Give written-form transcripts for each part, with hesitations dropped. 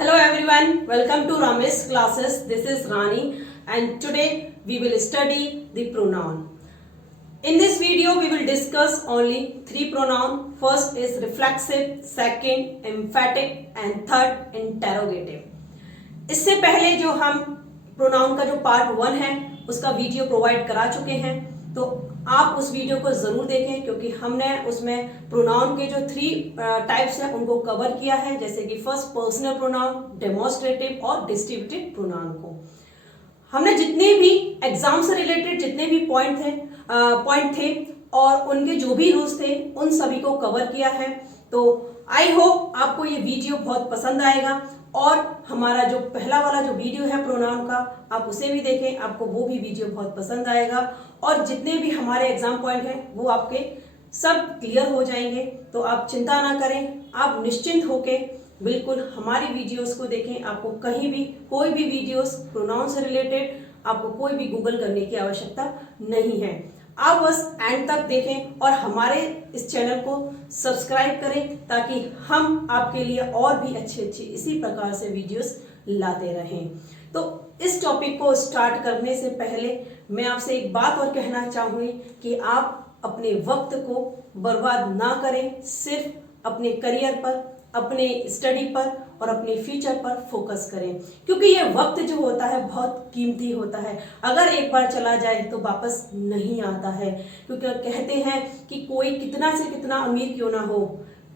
Hello everyone, welcome to Ramesh classes. This is Rani and today we will study the pronoun. In this video we will discuss only three pronouns. First is reflexive, second emphatic and third interrogative. इससे पहले जो हम pronoun का जो part 1 है उसका video provide करा चुके हैं, तो आप उस वीडियो को जरूर देखें क्योंकि हमने उसमें प्रोनाउन के जो 3 टाइप्स हैं उनको कवर किया है, जैसे कि फर्स्ट पर्सनल प्रोनाउन, डेमोन्स्ट्रेटिव और डिस्ट्रीब्यूटिव प्रोनाउन को। हमने जितने भी एग्जाम से रिलेटेड जितने भी पॉइंट थे और उनके जो भी रूल्स थे उन सभी को कवर किया है। तो आई होप आपको ये वीडियो बहुत पसंद आएगा और हमारा जो पहला वाला जो वीडियो है प्रोनाउन का आप उसे भी देखें, आपको वो भी वीडियो बहुत पसंद आएगा और जितने भी हमारे एग्जाम पॉइंट हैं वो आपके सब क्लियर हो जाएंगे। तो आप चिंता ना करें, आप निश्चिंत होके बिल्कुल हमारी वीडियोस को देखें। आपको कहीं भी कोई भी वीडियोस प्रोनाउन से रिलेटेड आपको कोई भी गूगल करने की आवश्यकता नहीं है। आप बस एंड तक देखें और हमारे इस चैनल को सब्सक्राइब करें ताकि हम आपके लिए और भी अच्छे इसी प्रकार से वीडियोस लाते रहें। तो इस टॉपिक को स्टार्ट करने से पहले मैं आपसे एक बात और कहना चाहूंगी कि आप अपने वक्त को बर्बाद ना करें, सिर्फ अपने करियर पर, अपने स्टडी पर और अपने फ्यूचर पर फोकस करें, क्योंकि ये वक्त जो होता है बहुत कीमती होता है। अगर एक बार चला जाए तो वापस नहीं आता है, क्योंकि कहते हैं कि कोई कितना से कितना अमीर क्यों ना हो,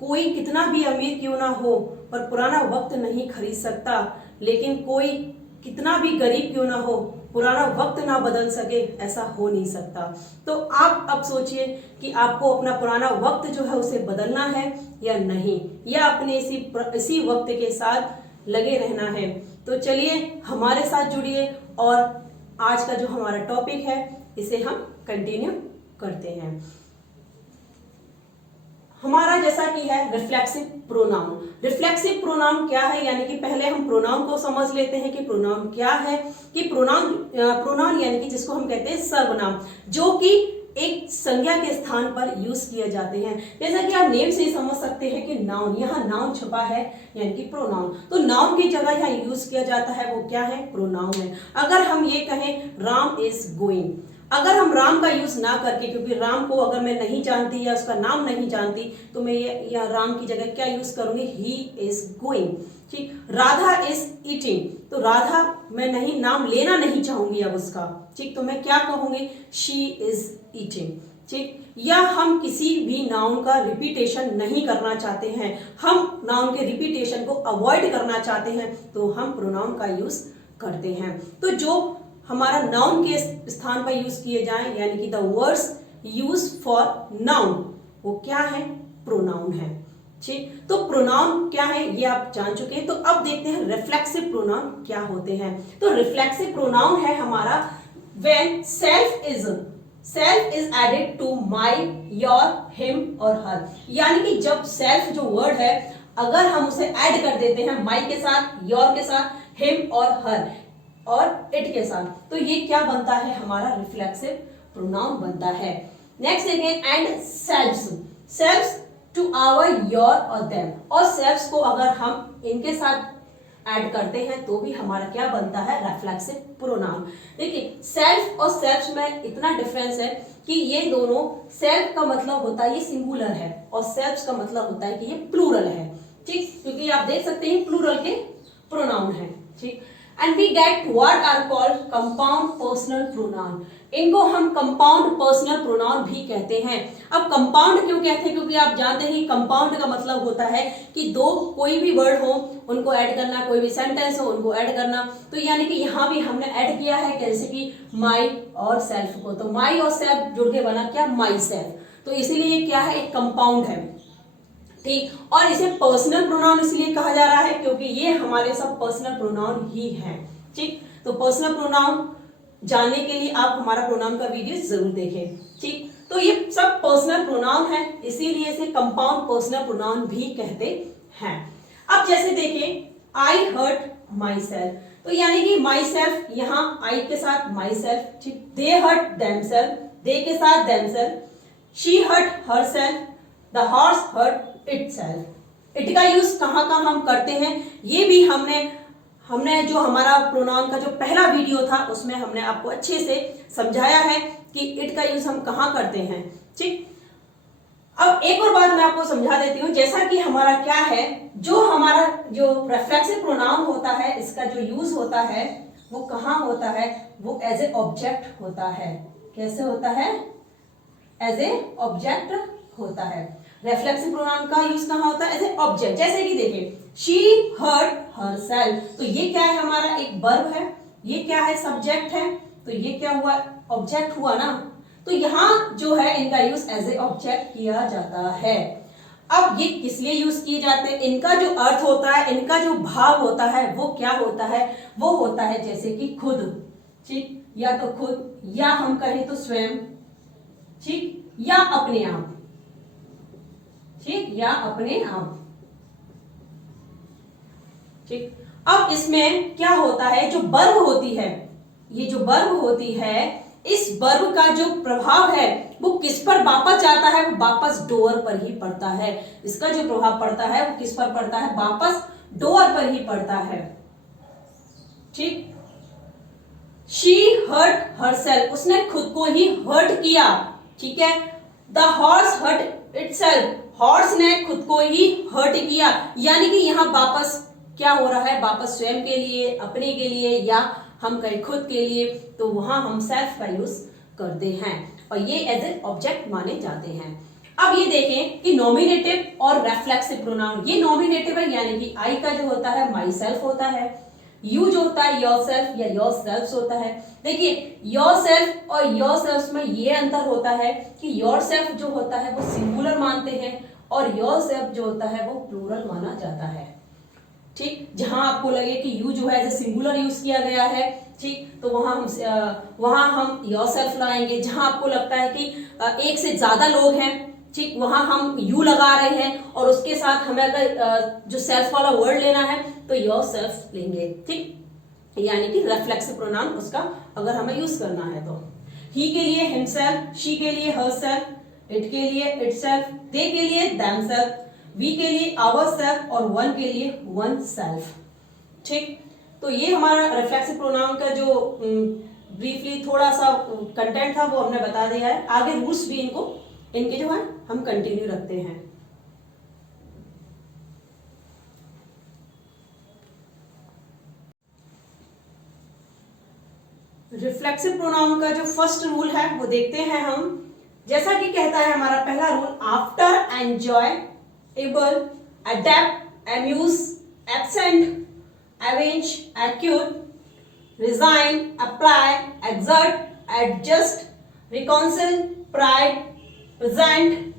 कोई कितना भी अमीर क्यों ना हो, पर पुराना वक्त नहीं खरीद सकता, लेकिन कोई कितना भी गरीब क्यों ना हो, पुराना वक्त ना बदल सके, ऐसा हो नहीं सकता। तो आप अब सोचिए कि आपको अपना पुराना वक्त जो है उसे बदलना है या नहीं, या अपने इसी वक्त के साथ लगे रहना है। तो चलिए हमारे साथ जुड़िए और आज का जो हमारा टॉपिक है इसे हम कंटिन्यू करते हैं। हमारा जैसा कि है रिफ्लेक्सिव प्रोनाउन। रिफ्लेक्सिव प्रोनाउन क्या है, यानी कि पहले हम प्रोनाउन को समझ लेते हैं कि प्रोनाउन क्या है। कि प्रोनाउन यानी कि जिसको हम कहते हैं सर्वनाम, जो कि एक संज्ञा के स्थान पर यूज किए जाते हैं। जैसा कि आप नेम से ही समझ सकते हैं कि नाउन, यहाँ नाउन छुपा है यानी कि प्रोनाउन, तो नाउन की जगह यहाँ यूज किया जाता है वो क्या है, प्रोनाउन है। अगर हम ये कहें राम इज गोइंग, अगर हम राम का यूज ना करके, क्योंकि राम को अगर मैं नहीं जानती या उसका नाम नहीं जानती तो मैं ये राम की जगह क्या यूज करूंगी, ही इज गोइंग। ठीक, राधा इज ईटिंग, तो राधा मैं नहीं नाम लेना नहीं चाहूंगी अब उसका, ठीक, तो मैं क्या कहूंगी, शी इज ईटिंग। ठीक, या हम किसी भी नाउन का रिपीटेशन नहीं करना चाहते हैं, हम नाउन के रिपीटेशन को अवॉइड करना चाहते हैं, तो हम प्रोनाउन का यूज करते हैं। तो जो हमारा नाउन के स्थान पर यूज किए जाएं, यानी कि the words use for noun, वो क्या है, प्रोनाउन है। ठीक, तो प्रोनाउन क्या है ये आप जान चुके हैं। तो अब देखते हैं रिफ्लेक्सिव प्रोनाउन क्या होते हैं। तो रिफ्लेक्सिव प्रोनाउन है हमारा when self is added to my, your, him और हर, यानी कि जब सेल्फ जो वर्ड है अगर हम उसे ऐड कर देते हैं माई के साथ, योर के साथ, हिम और हर और इट के साथ, तो ये क्या बनता है, हमारा रिफ्लेक्सिव प्रोनाउन बनता है। नेक्स्ट देखें and selves to our, your और देम, और सेल्फ्स को अगर हम इनके साथ ऐड करते हैं तो भी हमारा क्या बनता है, रिफ्लेक्सिव प्रोनाउन। देखिए सेल्फ और सेल्फ्स में इतना डिफरेंस है कि ये दोनों, सेल्फ का मतलब होता है ये सिंगुलर है और सेल्फ्स का मतलब होता है कि ये प्लूरल है। ठीक, क्योंकि आप देख सकते हैं प्लूरल के प्रोनाउन है। ठीक, and we get what are called compound personal pronoun, इनको हम कंपाउंड पर्सनल प्रोनाउन भी कहते हैं। अब कंपाउंड क्यों कहते हैं, क्योंकि आप जानते हैं कंपाउंड का मतलब होता है कि दो कोई भी वर्ड हो उनको ऐड करना, कोई भी सेंटेंस हो उनको ऐड करना। तो यानी कि यहाँ भी हमने ऐड किया है कैसे कि माई और सेल्फ को, तो माई और सेल्फ जुड़ के बना क्या, माई सेल्फ, तो इसीलिए क्या है, एक कंपाउंड है। ठीक, और इसे पर्सनल प्रोनाउन इसलिए कहा जा रहा है क्योंकि ये हमारे सब पर्सनल प्रोनाउन ही हैं। ठीक, तो पर्सनल प्रोनाउन जानने के लिए आप हमारा प्रोनाउन का वीडियो जरूर देखें। ठीक, तो ये सब पर्सनल प्रोनाउन है, इसीलिए इसे कंपाउंड पर्सनल प्रोनाउन भी कहते हैं। अब जैसे देखें आई हर्ट माई सेल्फ, तो यानी कि माई सेल्फ, यहाँ आई के साथ माई सेल्फ, ठीक, दे हर्ट देमसेल्फ, दे के साथ themselves, she hurt herself, the horse hurt itself. It का यूज कहाँ कहाँ हम करते हैं ये भी हमने जो हमारा प्रोनाउन का जो पहला वीडियो था उसमें हमने आपको अच्छे से समझाया है कि इट का यूज हम कहाँ करते हैं। ठीक, अब एक और बात मैं आपको समझा देती हूँ। जैसा कि हमारा क्या है, जो हमारा जो रेफ्लेक्सिव प्रोनाउन होता है इसका जो यूज होता है वो कहाँ होता है, वो एज ए ऑब्जेक्ट होता है। कैसे होता है, एज ए ऑब्जेक्ट होता है। रेफ्लेक्सिव प्रोनाउन का यूज कहाँ होता है, एज ए ऑब्जेक्ट। जैसे कि देखिए शी हर्ट हरसेल्फ, तो ये क्या है, हमारा एक वर्ब है, ये क्या है, सब्जेक्ट है, तो ये क्या हुआ, ऑब्जेक्ट हुआ ना। तो यहां जो है इनका यूज एज ए ऑब्जेक्ट किया जाता है। अब ये किस लिए यूज किए जाते हैं, इनका जो अर्थ होता है, इनका जो भाव होता है वो क्या होता है, वो होता है जैसे कि खुद, ठीक, या तो खुद, या हम कहें तो स्वयं, ठीक, या अपने आप, ठीक, या अपने आप, ठीक। अब इसमें क्या होता है, जो वर्ब होती है, ये जो वर्ब होती है, इस वर्ब का जो प्रभाव है वो किस पर वापस जाता है, वो वापस डोअर पर ही पड़ता है। इसका जो प्रभाव पड़ता है वो किस पर पड़ता है, वापस डोअर पर ही पड़ता है। ठीक, शी हर्ट हरसेल्फ, उसने खुद को ही हर्ट किया। ठीक है, the horse hurt itself, horse ने खुद को ही हर्ट किया। यानी कि यहाँ वापस क्या हो रहा है, वापस स्वयं के लिए, अपने के लिए, या हम कहें खुद के लिए, तो वहां हम सेल्फ का यूज करते हैं और ये एज ए ऑब्जेक्ट माने जाते हैं। अब ये देखें कि नॉमिनेटिव और रेफ्लेक्सिव प्रोनाउन, ये नॉमिनेटिव है यानी कि आई का जो होता है माई सेल्फ होता है, यू जो होता है योर सेल्फ या योर सेल्फ होता है। देखिए योर सेल्फ और योर सेल्फ में ये अंतर होता है कि योर सेल्फ जो होता है वो सिंगुलर मानते हैं और योर सेल्फ जो होता है वो प्लूरल माना जाता है। ठीक, जहां आपको लगे कि यू जो है एज ए सिंगुलर यूज किया गया है, ठीक, तो वहां हम योरसेल्फ लगाएंगे। जहां आपको लगता है कि एक से ज्यादा लोग हैं, ठीक, वहां हम यू लगा रहे हैं और उसके साथ हमें अगर जो सेल्फ वाला वर्ड लेना है तो योरसेल्फ लेंगे। ठीक, यानी कि रेफ्लेक्सिव प्रोनाउन उसका अगर हमें यूज करना है तो ही के लिए हिमसेल्फ, शी के लिए हरसेल्फ, इट के लिए इटसेल्फ, दे के लिए देमसेल्फ, वी के लिए आवर सेल्फ और वन के लिए वन सेल्फ। ठीक, तो ये हमारा रिफ्लेक्सिव प्रोनाउन का जो ब्रीफली थोड़ा सा कंटेंट था वो हमने बता दिया है। आगे रूल्स भी इनके जो है हम कंटिन्यू रखते हैं। रिफ्लेक्सिव प्रोनाउन का जो फर्स्ट रूल है वो देखते हैं हम। जैसा कि कहता है हमारा पहला rule, after enjoy, able, adept, amuse, absent, avenge, acute, resign, apply, exert, adjust, reconcile, pride, present,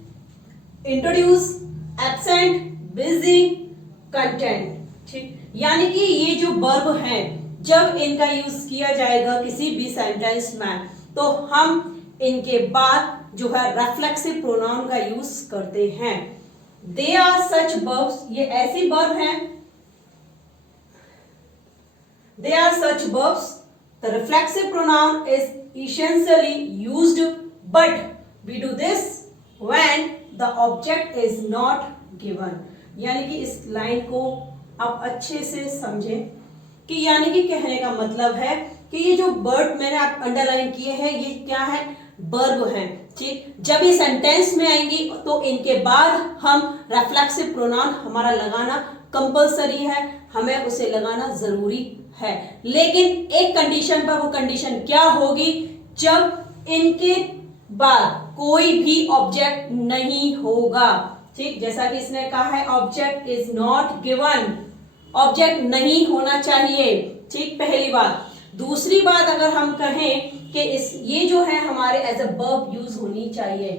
introduce, absent, busy, content। ठीक, यानी कि ये जो वर्ब हैं जब इनका यूज किया जाएगा किसी भी सेंटेंस में तो हम इनके बाद जो है रेफ्लेक्सिव प्रोनाउन का यूज करते हैं। दे आर सच वर्ब्स, ये ऐसी वर्ब हैं, they are such verbs, the reflexive pronoun is essentially used, but we do this when the object is not given। यानी कि इस लाइन को आप अच्छे से समझें कि यानी कि कहने का मतलब है कि ये जो वर्ड मैंने आप अंडरलाइन किए हैं ये क्या है, वर्ब हैं। ठीक, जब ये सेंटेंस में आएंगी तो इनके बाद हम रेफ्लेक्सिव प्रोनाउन हमारा लगाना कंपल्सरी है, हमें उसे लगाना जरूरी है। लेकिन एक कंडीशन पर, वो कंडीशन क्या होगी, जब इनके बाद कोई भी ऑब्जेक्ट नहीं होगा। ठीक, जैसा कि इसने कहा है object is not given, object नहीं होना चाहिए। ठीक, पहली बात। दूसरी बात, अगर हम कहें कि ये जो है हमारे एज ए वर्ब यूज होनी चाहिए,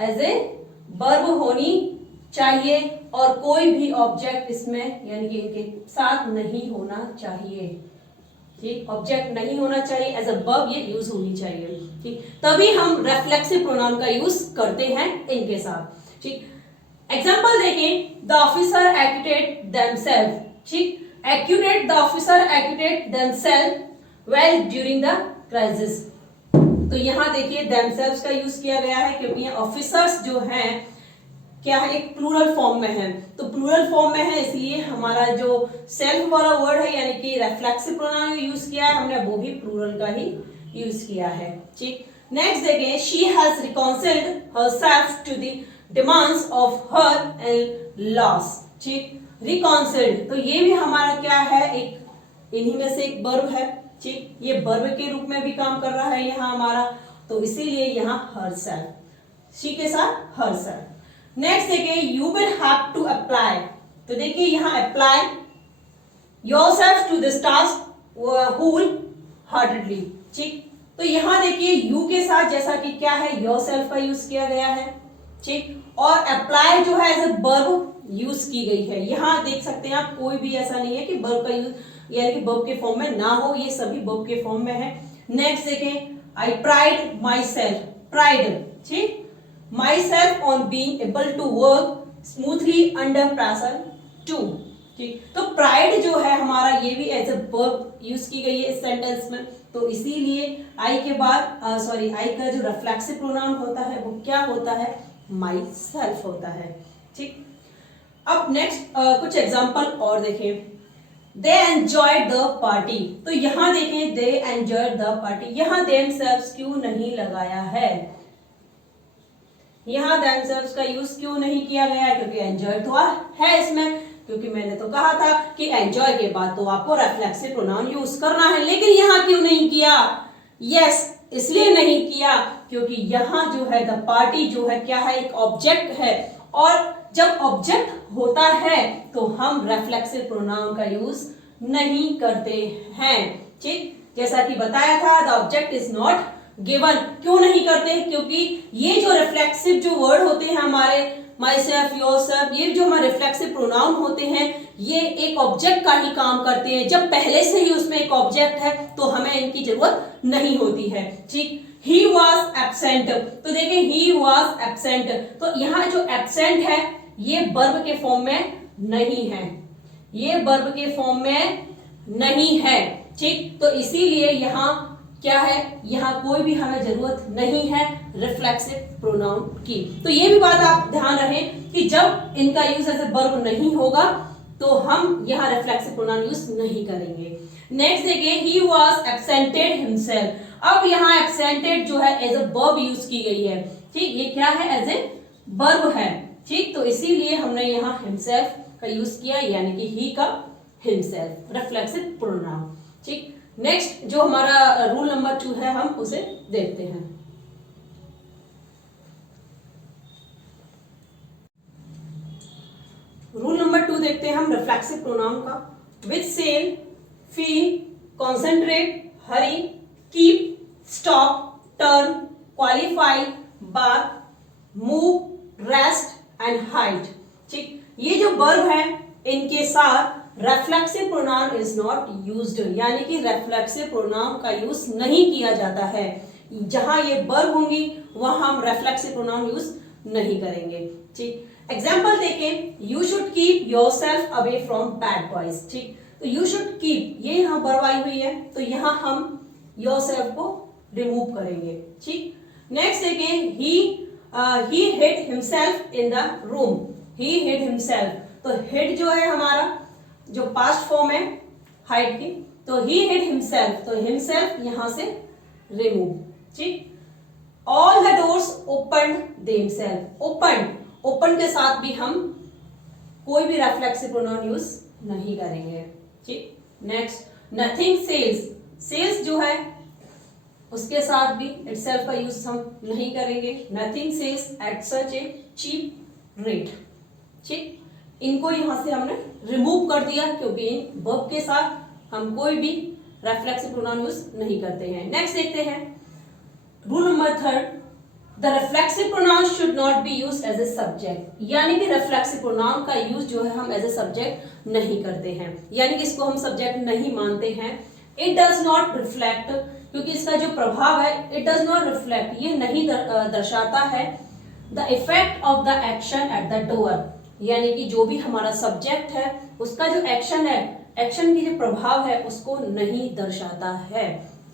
एज ए वर्ब होनी चाहिए और कोई भी ऑब्जेक्ट इसमें यानी कि इनके साथ नहीं होना चाहिए। ठीक, ऑब्जेक्ट नहीं होना चाहिए, एज अ वर्ब ये यूज होनी चाहिए। ठीक, तभी हम रेफ्लेक्सिव प्रोनाउन का यूज करते हैं इनके साथ। ठीक, एग्जांपल देखें, द ऑफिसर एक्यूटेड देमसेल्फ। ठीक, acquitted, the officer acquitted themselves well during the crisis. तो यहां देखिए देमसेल्फ का यूज किया गया है क्योंकि ऑफिसर्स जो हैं क्या है, एक प्लूरल फॉर्म में है। तो प्लूरल फॉर्म में है इसलिए हमारा जो सेल्फ वाला वर्ड है यानी कि रेफ्लेक्सिव प्रोनाउन यूज किया है हमने, वो भी प्लूरल का ही यूज किया है। ठीक, नेक्स्ट देखिए, she has reconciled herself to the demands of her and laws. ठीक, रिकॉन्सिल्ड, तो ये भी हमारा क्या है, एक इन्हीं में से एक वर्ब है। ठीक, ये वर्ब के रूप में भी काम कर रहा है यहाँ हमारा, तो इसीलिए यहाँ हरसेल्फ, शी के साथ हरसेल्फ। नेक्स्ट देखिए, you will have to apply, तो देखिए यहाँ apply yourself to this task wholeheartedly. ठीक, तो यहाँ देखिए यू के साथ जैसा कि क्या है, योरसेल्फ का यूज किया गया है। ठीक, और अप्लाई जो है एज ए वर्ब यूज की गई है। यहाँ देख सकते हैं आप, कोई भी ऐसा नहीं है कि वर्ब का यूज यानी कि वर्ब के फॉर्म में ना हो, ये सभी वर्ब के फॉर्म में है। नेक्स्ट देखें, I pride myself, pride, ठीक, myself on being able to work smoothly under pressure too. ठीक, तो प्राइड जो है हमारा, ये भी एज ए वर्ब यूज की गई है इस सेंटेंस में, तो इसीलिए आई के बाद आई का जो रिफ्लेक्सिव प्रोनाउन होता है वो क्या होता है, माई सेल्फ होता है। ठीक, अब नेक्स्ट कुछ एग्जांपल और देखें। दे एंजॉयड द पार्टी, तो यहां देखें दे एंजॉयड द पार्टी, यहां देमसेल्व्स क्यों नहीं लगाया है, यहां देमसेल्व्स का यूज क्यों नहीं किया गया है, क्योंकि एंजॉय तो है इसमें, क्योंकि मैंने तो कहा था कि एंजॉय के बाद तो आपको रिफ्लेक्सिव प्रोनाउन यूज करना है, लेकिन यहां क्यों नहीं किया, यस इसलिए नहीं किया क्योंकि यहां जो है द पार्टी जो है क्या है, एक ऑब्जेक्ट है, और जब ऑब्जेक्ट होता है तो हम रिफ्लेक्सिव प्रोनाउन का यूज नहीं करते हैं। ठीक, जैसा कि बताया था, the object is not given, क्यों नहीं करते, क्योंकि ये जो रिफ्लेक्सिव जो वर्ड होते हैं हमारे, माई सेल्फ, योर सेल्फ, ये जो हमारे रिफ्लेक्सिव प्रोनाउन होते हैं ये एक ऑब्जेक्ट का ही काम करते हैं। जब पहले से ही उसमें एक ऑब्जेक्ट है तो हमें इनकी जरूरत नहीं होती है। ठीक, ही वॉज एब्सेंट, तो देखिए ही वॉज एब्सेंट, तो यहाँ जो एब्सेंट है ये वर्ब के फॉर्म में नहीं है, ये वर्ब के फॉर्म में नहीं है। ठीक, तो इसीलिए यहाँ क्या है, यहाँ कोई भी हमें जरूरत नहीं है रिफ्लेक्सिव प्रोनाउन की। तो ये भी बात आप ध्यान रखें कि जब इनका यूज एज ए वर्ब नहीं होगा तो हम यहाँ रिफ्लेक्सिव प्रोनाउन यूज नहीं करेंगे। नेक्स्ट देखिए, ही वॉज एब्सेंटेड हिमसेल्फ, अब यहाँ एब्सेंटेड जो है एज ए वर्ब यूज की गई है। ठीक, ये क्या है, एज ए वर्ब है। ठीक, तो इसीलिए हमने यहाँ हिमसेल्फ का यूज किया, यानी कि ही का हिमसेल्फ, रिफ्लेक्सिव प्रोनाउन। ठीक, नेक्स्ट जो हमारा रूल नंबर 2 है हम उसे देखते हैं। रूल नंबर 2 देखते हैं हम रिफ्लेक्सिव प्रोनाउन का। विच सेल, फील, कॉन्सेंट्रेट, हरी, कीप, स्टॉप, टर्न, क्वालिफाई, बात, मूव, रेस्ट एंड हाइड। ठीक, ये जो वर्ब है इनके साथ reflexive pronoun is not used, यानी कि रिफ्लेक्सिव प्रोनाउन का यूज नहीं किया जाता है। जहां ये वर्ब होंगी वहां हम रिफ्लेक्सिव प्रोनाउन यूज नहीं करेंगे। ठीक, एग्जाम्पल देखें, you should keep yourself away from bad boys. ठीक, तो यू शुड कीप, ये यहाँ वर्ब आई हुई है तो यहाँ हम योरसेल्फ को रिमूव करेंगे। ठीक, नेक्स्ट देखें, he hid himself in the room, he hid himself, तो hid जो है हमारा जो पास्ट फॉर्म है हाइड की, तो he hid himself, तो himself यहां से रिमूव। ठीक, all the doors opened themselves, open के साथ भी हम कोई भी रिफ्लेक्सिव प्रोनाउन यूज नहीं करेंगे। ठीक, नेक्स्ट, नथिंग सेल्स जो है उसके साथ भी इटसेल्फ का यूज हम नहीं करेंगे। Nothing sells at such a cheap rate. ठीक, इनको यहां से हमने रिमूव कर दिया क्योंकि इन वर्ब के साथ हम कोई भी रिफ्लेक्सिव प्रोनाउन यूज नहीं करते हैं। नेक्स्ट देखते हैं rule number 3, the reflexive pronoun should not be used as a subject, यानी कि रिफ्लेक्सिव प्रोनाउन का यूज जो है हम एज ए सब्जेक्ट नहीं करते हैं, यानी कि इसको हम सब्जेक्ट नहीं मानते हैं। इट डज नॉट रिफ्लेक्ट, क्योंकि इसका जो प्रभाव है इट डज नॉट रिफ्लेक्ट, ये नहीं दर्शाता है the effect of the action at the door, यानी कि जो भी हमारा सब्जेक्ट है उसका जो एक्शन है, एक्शन की जो प्रभाव है उसको नहीं दर्शाता है।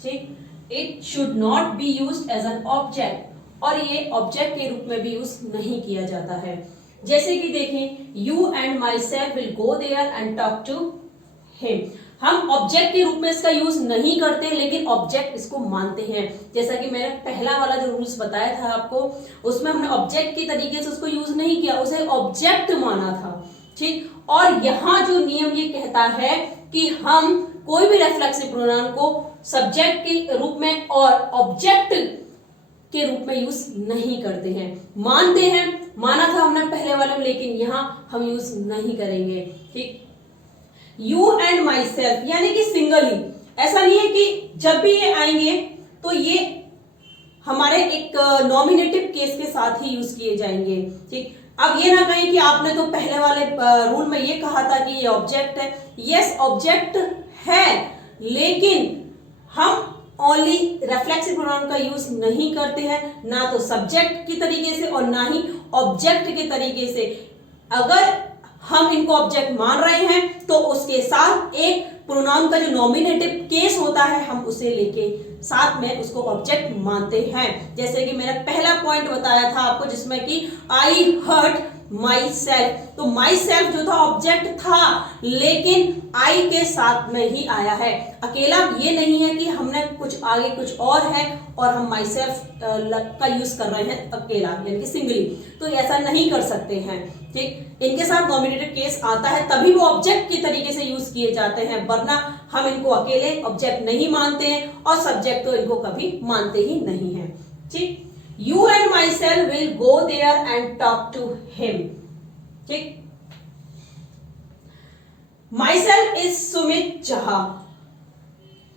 ठीक, it should not be used as an object, और ये ऑब्जेक्ट के रूप में भी यूज नहीं किया जाता है। जैसे कि देखें, you and myself will go there and talk to him. हम ऑब्जेक्ट के रूप में इसका यूज नहीं करते हैं, लेकिन ऑब्जेक्ट इसको मानते हैं। जैसा कि मैंने पहला वाला जो रूल्स बताया था आपको, उसमें हमने ऑब्जेक्ट के तरीके से उसको यूज नहीं किया, उसे ऑब्जेक्ट माना था। ठीक, और यहां जो नियम ये कहता है कि हम कोई भी रेफ्लेक्सिव प्रोनाउन को सब्जेक्ट के रूप में और ऑब्जेक्ट के रूप में यूज नहीं करते हैं, मानते हैं। माना था हमने पहले वाले में, लेकिन यहां हम यूज नहीं करेंगे। ठीक, यू एंड माई सेल्फ यानी कि सिंगली, ऐसा नहीं है कि जब भी ये आएंगे तो ये हमारे एक नॉमिनेटिव केस के साथ ही यूज किए जाएंगे। ठीक, अब ये ना कहें कि आपने तो पहले वाले रूल में ये कहा था कि ये ऑब्जेक्ट है। यस, ऑब्जेक्ट है, लेकिन हम ओनली रेफ्लेक्सिव प्रोनाउन का यूज नहीं करते हैं, ना तो सब्जेक्ट की तरीके से और ना ही ऑब्जेक्ट के तरीके से। अगर हम इनको ऑब्जेक्ट मान रहे हैं तो उसके साथ एक प्रोनाउन का जो नॉमिनेटिव केस होता है हम उसे लेके साथ में उसको ऑब्जेक्ट मानते हैं। जैसे कि मैंने पहला पॉइंट बताया था आपको, जिसमें कि आई हर्ट माई सेल्फ, तो माई सेल्फ जो था ऑब्जेक्ट था, लेकिन आई के साथ में ही आया है, अकेला ये नहीं है कि हमने कुछ आगे कुछ और है और हम माई सेल्फ का यूज कर रहे हैं अकेला यानी कि सिंगली, तो ऐसा नहीं कर सकते हैं। ठीक, इनके साथ नॉमिनेटिव केस आता है तभी वो ऑब्जेक्ट के तरीके से यूज किए जाते हैं, वरना हम इनको अकेले ऑब्जेक्ट नहीं मानते हैं और सब्जेक्ट तो इनको कभी मानते ही नहीं है। ठीक, you and myself will go there and talk to him. ठीक, माई सेल्फ इज सुमित जहा,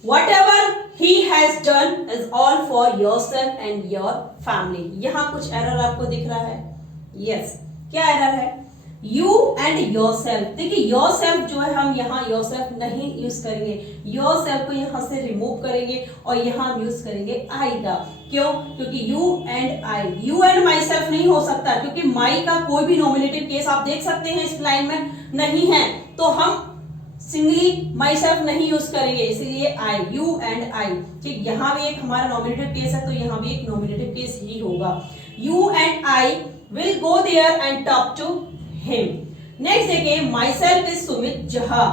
whatever he has done is all for yourself and your family। यहां कुछ एरर आपको दिख रहा है। यस, क्या एरर है? यू एंड योर सेल्फ, देखिए योर सेल्फ जो है हम यहाँ योर सेल्फ नहीं यूज करेंगे, योर सेल्फ को यहां से रिमूव करेंगे और यहां हम यूज करेंगे आई का। क्यों? क्योंकि you and I, you and my self नहीं हो सकता, क्योंकि माई का कोई भी नॉमिनेटिव केस आप देख सकते हैं इस लाइन में नहीं है, तो हम सिंगली माई सेल्फ नहीं यूज करेंगे, इसीलिए आई, यू एंड आई। ठीक, यहां भी एक हमारा नॉमिनेटिव केस है तो यहां भी एक नॉमिनेटिव केस ही होगा। You and I will go there and talk to him. Next देखिए, माई सेल्फ इज सुमित जहा।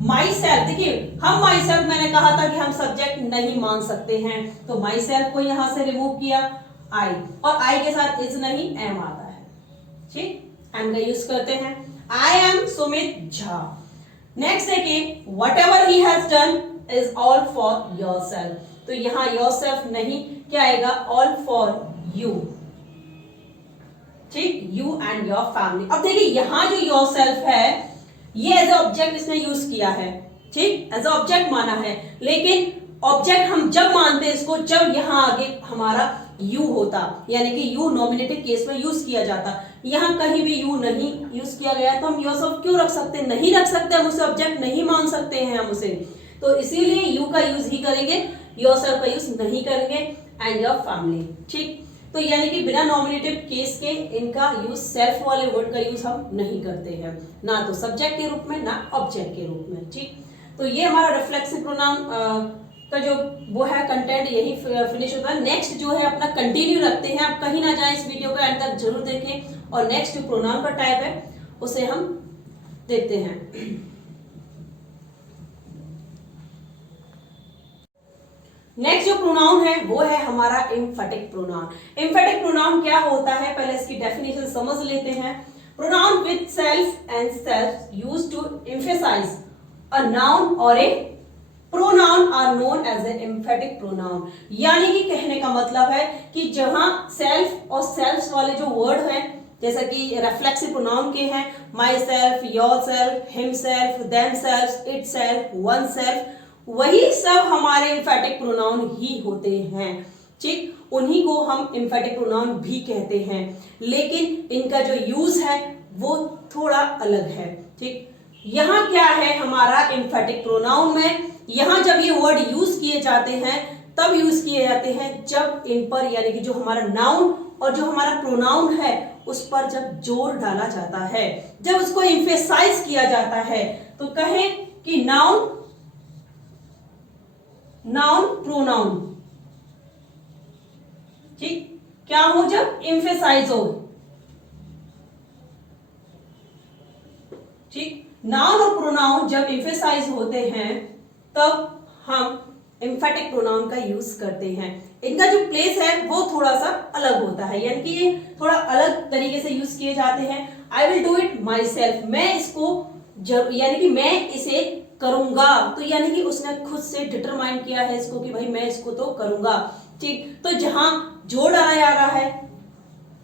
माई सेल्फ, देखिए हम माई सेल्फ, मैंने कहा था कि हम सब्जेक्ट नहीं मान सकते हैं, तो माई सेल्फ को यहां से रिमूव किया, आई, और आई के साथ इज नहीं एम आता है। ठीक, एम का यूज करते हैं, I am Sumit Jha. Next देखिए, whatever he has done is all for yourself, तो यहां योर सेल्फ नहीं, क्या आएगा? All for you. ठीक, यू एंड योर फैमिली। अब देखिए यहां जो योर सेल्फ है ये एज ए ऑब्जेक्ट इसने यूज किया है। ठीक, एज ए ऑब्जेक्ट माना है, लेकिन ऑब्जेक्ट हम जब मानते हैं इसको जब यहां आगे हमारा यू होता, यानी कि यू नॉमिनेटिव केस में यूज किया जाता। यहां कहीं भी यू नहीं यूज किया गया, तो हम योरसेल्फ क्यों रख सकते? नहीं रख सकते, हम उसे ऑब्जेक्ट नहीं मान सकते हैं हम उसे, तो इसीलिए यू का यूज ही करेंगे, योरसेल्फ का यूज नहीं करेंगे, एंड योर फैमिली। ठीक, तो यानी कि बिना नॉमिनेटिव केस के इनका यूज, सेल्फ वाले वर्ड का यूज हम नहीं करते हैं, ना तो सब्जेक्ट के रूप में ना ऑब्जेक्ट के रूप में। ठीक, तो ये हमारा रिफ्लेक्सिव प्रोनाउन का जो वो है कंटेंट यही फिनिश होता है। नेक्स्ट जो है अपना कंटिन्यू रखते हैं, आप कहीं ना जाएं, इस वीडियो को एंड तक जरूर देखें, और नेक्स्ट जो प्रोनाउन का टाइप है उसे हम देखते हैं। नेक्स्ट जो प्रोनाउन है वो है हमारा एम्फेटिक प्रोनाउन। एम्फेटिक प्रोनाउन क्या होता है, पहले इसकी डेफिनेशन समझ लेते हैं। Pronoun with self and self used to emphasize a noun और a pronoun are known as a emphatic pronoun. यानी कि कहने का मतलब है कि जहां सेल्फ और सेल्फ वाले जो वर्ड हैं, जैसा कि रेफ्लेक्सिव प्रोनाउन के हैं, my self, your self, him self, them self, it self, one self, वही सब हमारे एम्फेटिक प्रोनाउन ही होते हैं। ठीक, उन्हीं को हम एम्फेटिक प्रोनाउन भी कहते हैं, लेकिन इनका जो यूज है वो थोड़ा अलग है। ठीक, यहां क्या है हमारा एम्फेटिक प्रोनाउन में, यहां जब ये वर्ड यूज किए जाते हैं तब यूज किए जाते हैं जब इन पर, यानी कि जो हमारा नाउन और जो हमारा प्रोनाउन है उस पर जब जोर डाला जाता है, जब उसको एम्फेसाइज किया जाता है। तो कहें कि नाउन, नाउन, प्रोनाउन, ठीक, क्या हो? जब एम्फेसाइज हो, ठीक, नाउन और प्रोनाउन जब एम्फेसाइज होते हैं तब हम एम्फेटिक प्रोनाउन का यूज करते हैं। इनका जो प्लेस है वो थोड़ा सा अलग होता है, यानी कि ये थोड़ा अलग तरीके से यूज किए जाते हैं। I will do it my self, मैं इसको यानी कि मैं इसे करूंगा, तो यानी कि उसने खुद से डिटरमाइन किया है इसको कि भाई मैं इसको तो करूंगा। ठीक, तो जहां जोड़ डाला जा रहा है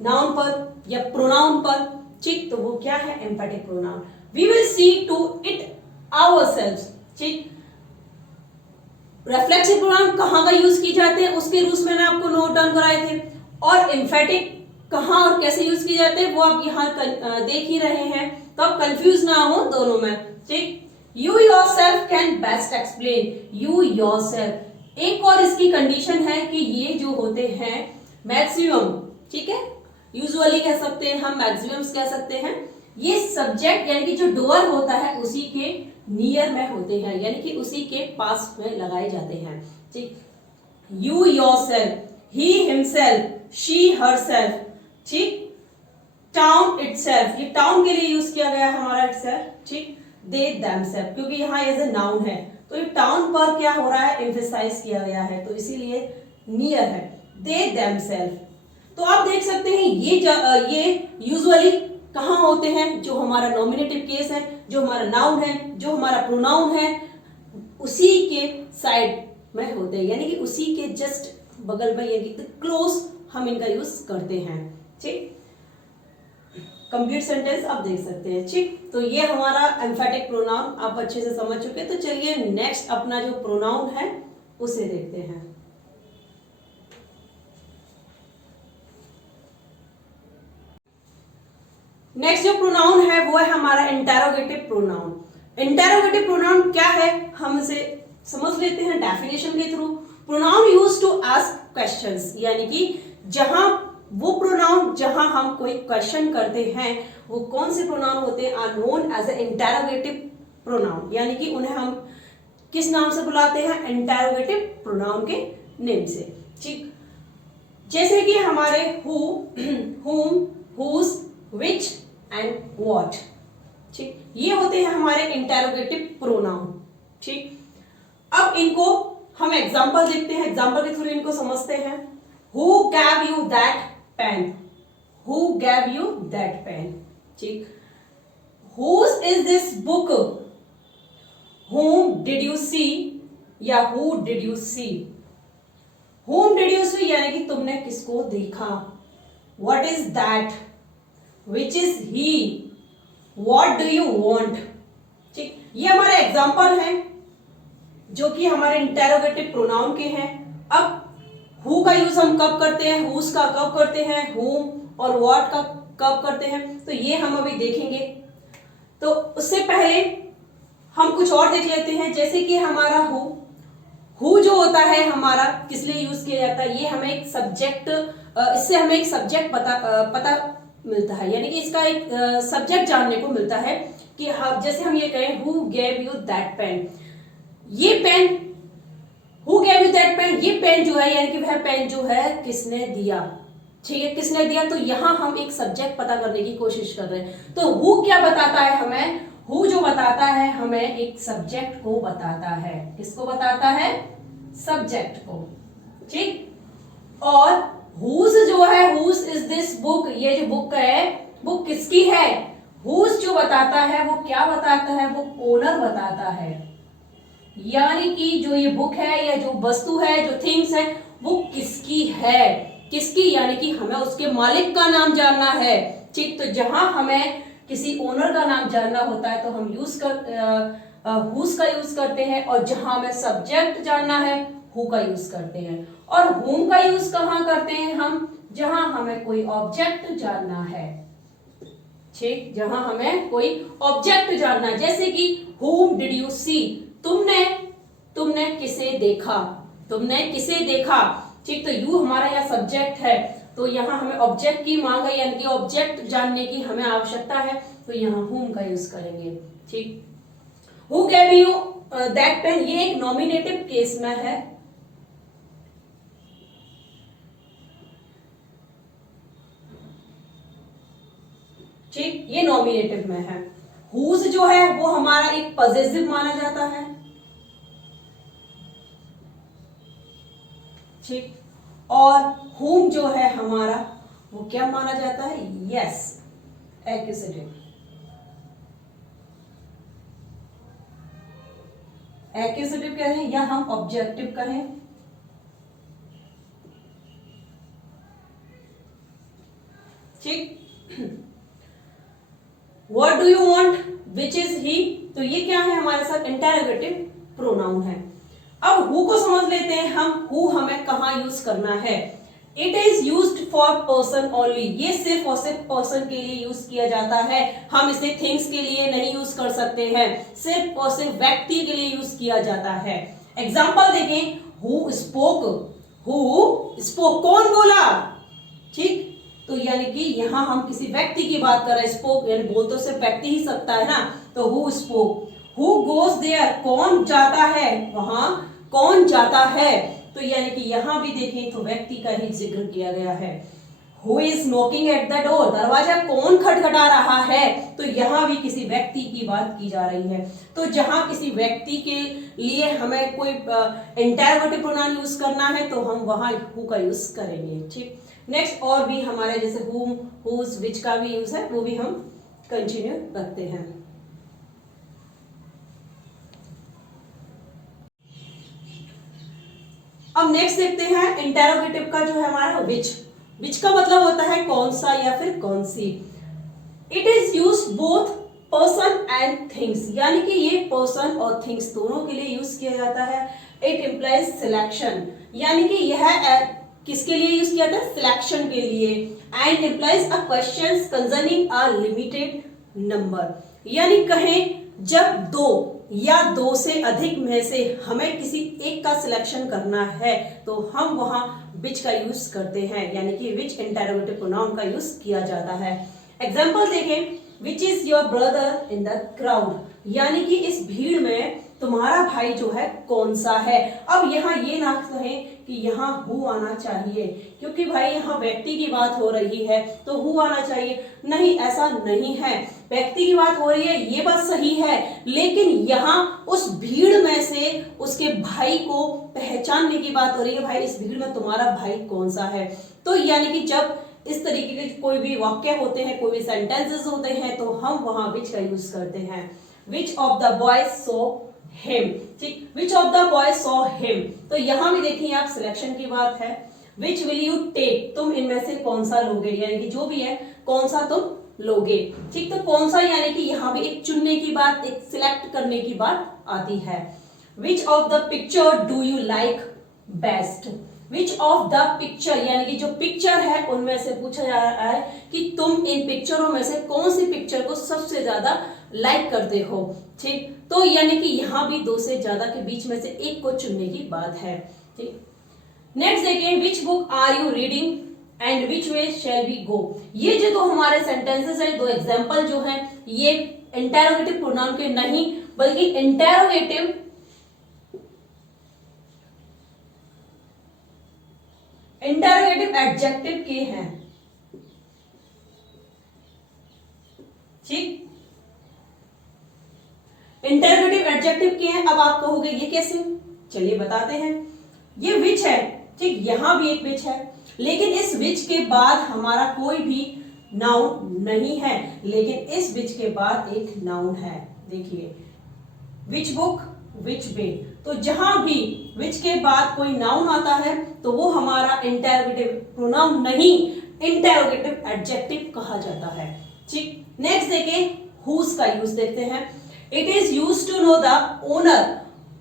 नाउन पर या प्रोनाउन पर, ठीक, तो वो क्या है, emphatic pronoun. We will see to it ourselves. ठीक, रिफ्लेक्सिव प्रोनाउन कहां का यूज किए जाते हैं उसके रूल्स मैंने आपको नोट डाउन कराए थे, और एम्फेटिक कहां और कैसे यूज किए जाते हैं वो आप यहां देख ही रहे हैं, तो आप कंफ्यूज ना हो दोनों में। ठीक, you yourself can best explain, you yourself. एक और इसकी कंडीशन है कि ये जो होते हैं मैक्सिमम, ठीक है, यूजुअली कह सकते हैं हम, मैक्सिमम्स कह सकते हैं, ये सब्जेक्ट यानी कि जो डोअर होता है उसी के नियर में होते हैं, यानी कि उसी के पास में लगाए जाते हैं। ठीक, you yourself, he himself, she herself. ठीक, टाउन इटसेल्फ, ये टाउन के लिए यूज किया गया है हमारा इटसेल्फ। ठीक, दे देमसेल्फ, क्योंकि यहाँ एज ए नाउन है तो ये टाउन पर क्या हो रहा है, एम्फेसाइज किया गया है, तो इसीलिए नियर है, दे देमसेल्फ। तो आप देख सकते हैं ये यूजुअली कहां होते हैं, जो हमारा नॉमिनेटिव केस है, जो हमारा नाउन है, जो हमारा प्रोनाउन है, उसी के साइड में होते हैं, यानी कि उसी के जस्ट बगल में, यानी कि क्लोज हम इनका यूज करते हैं। ठीक, कंप्लीट सेंटेंस आप देख सकते हैं। ठीक, तो ये हमारा एम्फेटिक प्रोनाउन आप अच्छे से समझ चुके हैं। तो चलिए नेक्स्ट अपना जो प्रोनाउन है उसे देखते हैं। नेक्स्ट जो प्रोनाउन है वो है हमारा इंटेरोगेटिव प्रोनाउन। इंटेरोगेटिव प्रोनाउन क्या है हम इसे समझ लेते हैं डेफिनेशन के थ्रू। Pronoun use to ask questions, यानी कि जहां वो प्रोनाउन जहां हम कोई क्वेश्चन करते हैं, वो कौन से प्रोनाउन होते हैं, are known as a interrogative pronoun, यानी कि उन्हें हम किस नाम से बुलाते हैं, इंटेरोगेटिव प्रोनाउन के नेम से। ठीक, जैसे कि हमारे who, whom, whose, which and what. ठीक, ये होते हैं हमारे इंटेरोगेटिव प्रोनाउन। ठीक, अब इनको हम एग्जांपल देखते हैं, एग्जांपल के थ्रू इनको समझते हैं। Who gave you that pen, who gave you that pen. ठीक, whose is this book, whom did you see या who did you see। whom did you see यानी कि तुमने किसको देखा। what is that, which is he, what do you want। ठीक, ये हमारे एग्जाम्पल हैं जो कि हमारे इंटेरोगेटिव प्रोनाउन के हैं। अब हु का यूज हम कब करते हैं, हुज का कब करते हैं, whom और what का कब करते हैं, तो ये हम अभी देखेंगे। तो उससे पहले हम कुछ और देख लेते हैं, जैसे कि हमारा हु जो होता है हमारा किस लिए यूज किया जाता है, ये हमें एक सब्जेक्ट, इससे हमें एक सब्जेक्ट पता मिलता है, यानी कि इसका एक सब्जेक्ट जानने को मिलता है कि जैसे हम ये कहें who gave you that pen, ये pen, who gave you that pen, ये पेन जो है यानी कि वह पेन जो है किसने दिया। ठीक है, किसने दिया, तो यहां हम एक सब्जेक्ट पता करने की कोशिश कर रहे हैं। तो हु क्या बताता है हमें, हु जो बताता है हमें एक सब्जेक्ट को बताता है, किसको बताता है, सब्जेक्ट को। ठीक, और हुज जो है, हुज इज दिस बुक, ये जो बुक है बुक किसकी है, हुज जो बताता है वो क्या बताता है, वो ओनर बताता है, यानी कि जो ये बुक है या जो वस्तु है, जो थिंग्स है, वो किसकी है, किसकी, यानी कि हमें उसके मालिक का नाम जानना है। ठीक, तो जहां हमें किसी ओनर का नाम जानना होता है तो हम हुज का यूज करते हैं, और जहां हमें सब्जेक्ट जानना है हु का यूज करते हैं। और whom का यूज कहां करते हैं हम, जहां हमें कोई ऑब्जेक्ट जानना है। ठीक, जहां हमें कोई ऑब्जेक्ट जानना है, जैसे कि whom did you see, तुमने किसे देखा, तुमने किसे देखा। ठीक, तो यू हमारा यहाँ सब्जेक्ट है, तो यहाँ हमें ऑब्जेक्ट की मांग है, यानी कि ऑब्जेक्ट जानने की हमें आवश्यकता है, तो यहाँ whom का यूज करेंगे। ठीक, who gave you that pen, ये एक नॉमिनेटिव केस में है। ठीक, ये नॉमिनेटिव में है। whose जो है वो हमारा एक पॉजेसिव माना जाता है, ठीक, और whom जो है हमारा वो क्या माना जाता है, यस, एक्यूजेटिव। एक्यूजेटिव कहें या हम ऑब्जेक्टिव कहें, ठीक। What do you want? Which is he? तो ये क्या है हमारे साथ इंटरोगेटिव प्रोनाउन है। अब who को समझ लेते हैं हम, who हमें कहाँ यूज करना है। It is used for person only, ये सिर्फ और सिर्फ पर्सन के लिए यूज किया जाता है, हम इसे थिंग्स के लिए नहीं यूज कर सकते हैं, सिर्फ और सिर्फ व्यक्ति के लिए यूज किया जाता है। एग्जाम्पल देखें, who spoke, who spoke, कौन बोला, ठीक, तो यानी कि यहां हम किसी व्यक्ति की बात कर रहे हैं, स्पोक यानी बोल तो सिर्फ व्यक्ति ही सकता है ना, तो who spoke. Who goes there, कौन जाता है वहां, कौन जाता है, तो यानी कि यहां भी देखें तो व्यक्ति का ही जिक्र किया गया है। Who is knocking at the door, दरवाजा कौन खटखटा रहा है, तो यहां भी किसी व्यक्ति की बात की जा रही है। तो जहां किसी व्यक्ति के लिए हमें कोई इंटरोगेटिव प्रोनाउन यूज करना है तो हम वहां हु का यूज करेंगे, ठीक। नेक्स्ट और भी हमारे जैसे whom, whose, which का भी यूज है, वो भी हम कंटिन्यू रखते हैं। अब नेक्स्ट देखते हैं इंटरोगेटिव का जो है हमारा which का मतलब होता है कौन सा या फिर कौन सी। It is use both person and things, यानी कि ये पर्सन और थिंग्स दोनों के लिए यूज किया जाता है। इट इम्प्लाइज सिलेक्शन, यानी कि यह किसके लिए यूज किया था, सिलेक्शन के लिए। And implies a question concerning a limited number, यानी कहें जब दो या दो से अधिक में से हमें किसी एक का सिलेक्शन करना है तो हम वहां विच का यूज करते हैं, यानी कि विच इंटरोगेटिव प्रोनाउन का यूज किया जाता है। एग्जाम्पल देखें, which is your brother in the crowd, यानी कि इस भीड़ में तुम्हारा भाई जो है कौन सा है। अब यहाँ ये ना कहें कि यहाँ हु आना चाहिए, क्योंकि भाई यहाँ व्यक्ति की बात हो रही है तो हु आना चाहिए, नहीं, ऐसा नहीं है। व्यक्ति की बात हो रही है, ये बात सही है, लेकिन यहाँ उस भीड़ में से उसके भाई को पहचानने की बात हो रही है, भाई इस भीड़ में तुम्हारा भाई कौन सा है। तो यानी कि जब इस तरीके के कोई भी वाक्य होते हैं, कोई भी सेंटेंसेस होते हैं, तो हम वहां विच का यूज करते हैं। Which of the boys saw him, ठीक, which of the boys saw him, तो यहां भी देखिए आप सिलेक्शन की बात है। विच विल यू टेक, तुम इनमें से कौन सा लोगे, यानी कि जो भी है कौन सा तुम लोगे, ठीक। तो कौन सा यानी कि यहाँ भी एक चुनने की बात, एक सिलेक्ट करने की बात आती है। विच of the picture do you like best, which of the picture, यानी कि जो पिक्चर है उनमें से पूछा जा रहा है कि तुम इन पिक्चरों में से कौन सी पिक्चर को सबसे ज्यादा लाइक करते हो, ठीक। तो यानी कि यहाँ भी दो से ज्यादा के बीच में से एक को चुनने की बात है, ठीक। नेक्स्ट देखिए, which book are you reading and which way shall we go, ये जो दो हमारे सेंटेंसेस हैं, दो एग्जाम्पल जो हैं, ये इंटरोगेटिव प्रोनाउन के नहीं बल्कि इंटरोगेटिव एडजेक्टिव के हैं, ठीक। इंटरोगेटिव एडजेक्टिव के हैं। अब आप कहोगे ये कैसे, चलिए बताते हैं। ये विच है, ठीक, यहां भी एक विच है, लेकिन इस विच के बाद हमारा कोई भी नाउन नहीं है, लेकिन इस विच के बाद एक नाउन है। देखिए, विच बुक, विच वे, तो जहां भी विच के बाद कोई नाउन आता है तो वो हमारा इंटरोगेटिव प्रोनाउन नहीं, इंटरोगेटिव एडजेक्टिव कहा जाता है, ठीक। नेक्स्ट देखें, हुज का यूज देखते हैं। It is use to know the owner,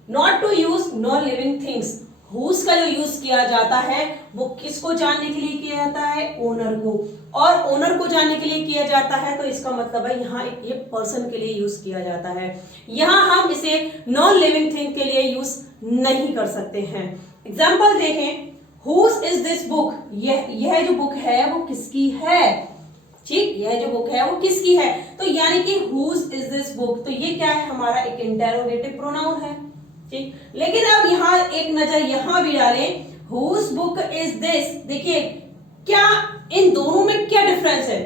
not to use non living things. Whose का जो यूज किया जाता है वो किसको जानने के लिए किया जाता है, ओनर को, और ओनर को जानने के लिए किया जाता है, तो इसका मतलब है यहाँ ये पर्सन के लिए यूज किया जाता है। यहाँ हम इसे नॉन लिविंग थिंग के लिए यूज नहीं कर सकते हैं। एग्जाम्पल देखें, हुज इज दिस बुक, यह जो बुक है वो किसकी है, ठीक, यह जो बुक है वो किसकी है, तो यानी कि हुज इज दिस बुक, तो ये क्या है, हमारा एक इंटरोगेटिव प्रोनाउन है, ठीक। लेकिन अब यहाँ एक नजर यहाँ भी डालें, हुज बुक इज दिस, देखिए क्या इन दोनों में क्या डिफरेंस है।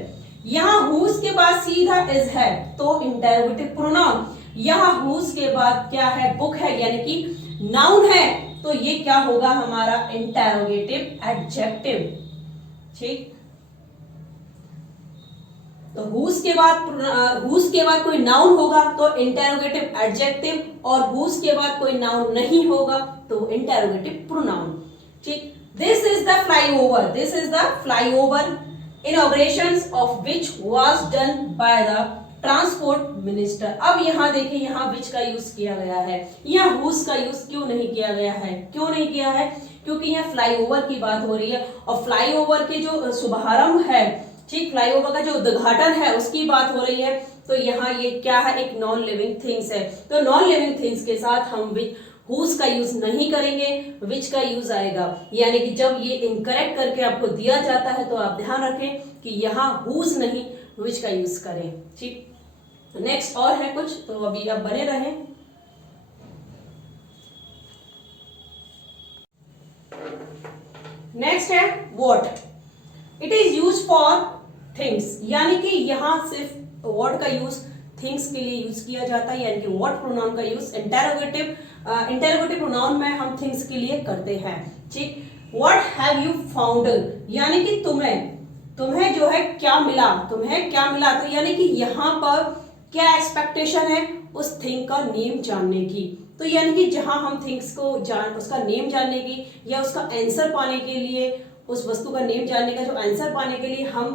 यहाँ हुज के बाद सीधा इज है तो इंटेरोगेटिव प्रोनाउन। यहाँ हुज के बाद क्या है, बुक है यानी कि नाउन है, तो ये क्या होगा हमारा इंटेरोगेटिव एडजेक्टिव। ठीक, तो हुज के बाद कोई नाउन होगा तो इंटेरोगेटिव एडजेक्टिव, और हुज के बाद कोई नाउन नहीं होगा तो इंटेरोगेटिव प्रोनाउन। ठीक, this is the flyover, this is the flyover inaugurations of which was done by the transport minister. अब यहाँ देखिए, यहाँ विच का यूज किया गया है, यहाँ हुज का यूज क्यों नहीं किया गया है, क्यों नहीं किया है, क्योंकि यहाँ फ्लाईओवर की बात हो रही है और फ्लाईओवर के जो शुभारंभ है, ठीक, फ्लाईओवर का जो उद्घाटन है उसकी बात हो रही है, तो यहाँ ये क्या है, एक नॉन लिविंग थिंग्स है, तो नॉन लिविंग थिंग्स के साथ हम हुज का यूज नहीं करेंगे, विच का यूज आएगा। यानी कि जब ये इनकरेक्ट करके आपको दिया जाता है तो आप ध्यान रखें कि यहाँ हुज नहीं विच का यूज करें। ठीक, नेक्स्ट और है कुछ, तो अभी आप बने रहें। नेक्स्ट है what, it is use for things, यानी कि यहाँ सिर्फ व्हाट का यूज थिंग्स के लिए यूज किया जाता है, यानी कि व्हाट प्रोनाउन का यूज इंटेरोगेटिव प्रोनाउन में हम थिंग्स के लिए करते हैं। ठीक, व्हाट हैव यू फाउंड, यानी कि तुम्हें जो है क्या मिला, तुम्हें क्या मिला, तो यानी कि यहाँ पर क्या एक्सपेक्टेशन है उस थिंग का नेम जानने की, तो यानी कि जहां हम थिंग्स को उसका नेम जानने की या उसका आंसर पाने के लिए, उस वस्तु का नेम जानने का जो आंसर पाने के लिए हम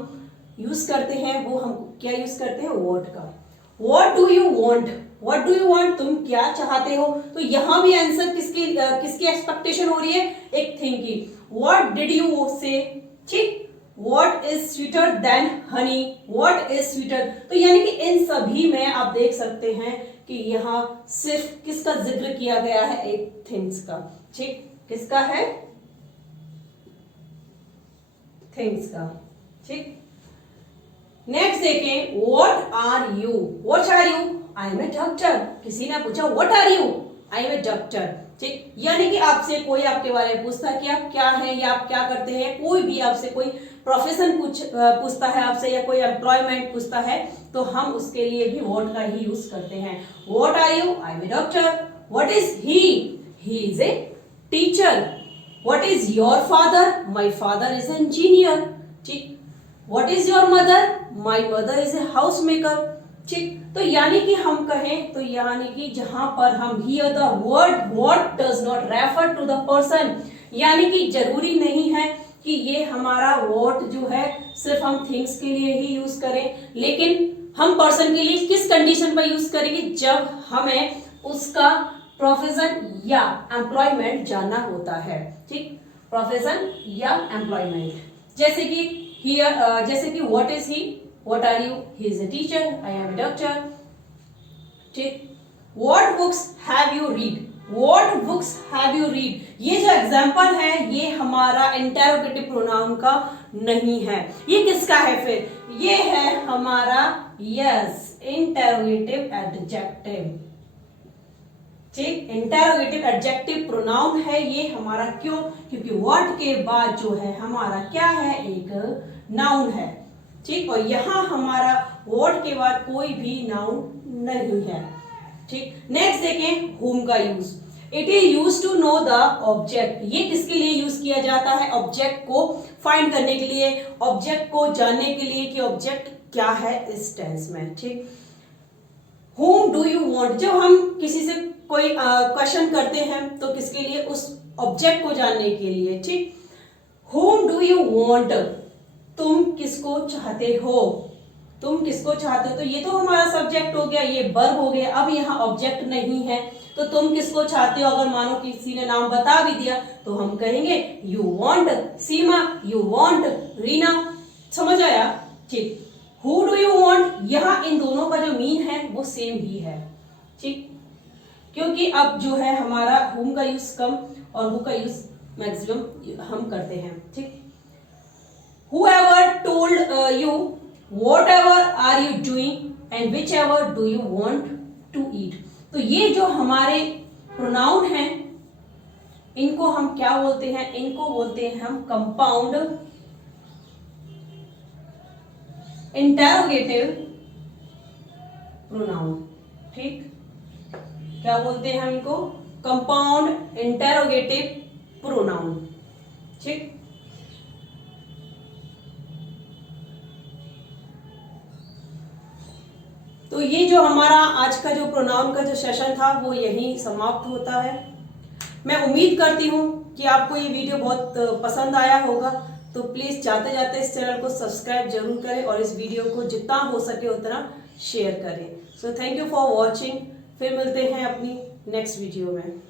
यूज करते हैं, वो हम क्या यूज करते हैं, व्हाट का। What do you want? What do you want? तुम क्या चाहते हो, तो यहाँ भी आंसर किसकी एक्सपेक्टेशन हो रही है, एक थिंग की। What did you say? ठीक, What is sweeter than honey? What is sweeter? तो यानी कि इन सभी में आप देख सकते हैं कि यहाँ सिर्फ किसका जिक्र किया गया है, एक थिंग्स का। ठीक, किसका है, थिंग्स का। ठीक, नेक्स्ट देखें, what are you, what are you, I am a doctor. किसी ने पूछा what are you, I am a doctor. ठीक, यानी कि आपसे कोई आपके बारे में पूछता है कि आप क्या हैं या आप क्या करते हैं, कोई भी आपसे कोई प्रोफेशन पूछता है आपसे या कोई एम्प्लॉयमेंट पूछता है, तो हम उसके लिए भी व्हाट का ही यूज करते हैं। What are you, I am a doctor. What is he is a teacher. What is your father, my father is a engineer. ठीक, What is your mother? My mother is a housemaker. ठीक, तो यानी कि हम कहें तो यानी कि जहां पर हम here the word what does not refer to the person, यानी कि जरूरी नहीं है कि ये हमारा what जो है सिर्फ हम थिंग्स के लिए ही यूज करें, लेकिन हम पर्सन के लिए किस कंडीशन पर यूज करेंगे, जब हमें उसका प्रोफेशन या एम्प्लॉयमेंट जानना होता है। ठीक, प्रोफेशन या एम्प्लॉयमेंट, जैसे कि जैसे कि what is he, what are you, he is a teacher, I am a doctor. ठीक, what books have you read, what books have you read, ये जो एग्जांपल है ये हमारा इंटेरोगेटिव प्रोनाउन का नहीं है, ये किसका है फिर, ये है हमारा यस इंटेरोगेटिव एडजेक्टिव। ठीक, इंटेरोगेटिव एडजेक्टिव प्रोनाउन है ये हमारा, क्यों, क्योंकि व्हाट के बाद जो है हमारा क्या है, एक नाउन है। ठीक, और यहाँ हमारा व्हाट के बाद कोई भी नाउन नहीं है। ठीक, नेक्स्ट देखें हुम का use, it is use to know the object, ये किसके लिए यूज किया जाता है, ऑब्जेक्ट को फाइंड करने के लिए, ऑब्जेक्ट को जानने के लिए कि ऑब्जेक्ट क्या है इस टेंस में। ठीक, whom do you want, जब हम किसी से कोई क्वेश्चन करते हैं तो किसके लिए, उस ऑब्जेक्ट को जानने के लिए। ठीक, whom do you want, तुम किसको चाहते हो, तुम किसको चाहते हो, तो ये तो हमारा सब्जेक्ट हो गया, ये वर्ब हो गया। अब यहाँ ऑब्जेक्ट नहीं है तो तुम किसको चाहते हो, अगर मानो किसी ने नाम बता भी दिया तो हम कहेंगे you want Seema, you want Reena, समझ आया। ठीक, हु डू यू वांट, यहाँ इन दोनों का जो मीन है वो सेम ही है। ठीक, क्योंकि अब जो है हमारा हुम का यूज कम और हु का यूज मैक्सिमम हम करते हैं। ठीक, whoever told you whatever are you doing and whichever do you want to eat, तो ये जो हमारे प्रोनाउन हैं इनको हम क्या बोलते हैं, इनको बोलते हैं हम कंपाउंड इंटेरोगेटिव प्रोनाउन। ठीक, क्या बोलते हैं हम इनको? Compound interrogative pronoun. ठीक, तो ये जो हमारा आज का जो प्रोनाउन का जो सेशन था वो यहीं समाप्त होता है। मैं उम्मीद करती हूँ कि आपको ये वीडियो बहुत पसंद आया होगा, तो प्लीज जाते जाते इस चैनल को सब्सक्राइब जरूर करें और इस वीडियो को जितना हो सके उतना शेयर करें। So thank you for watching. फिर मिलते हैं अपनी नेक्स्ट वीडियो में।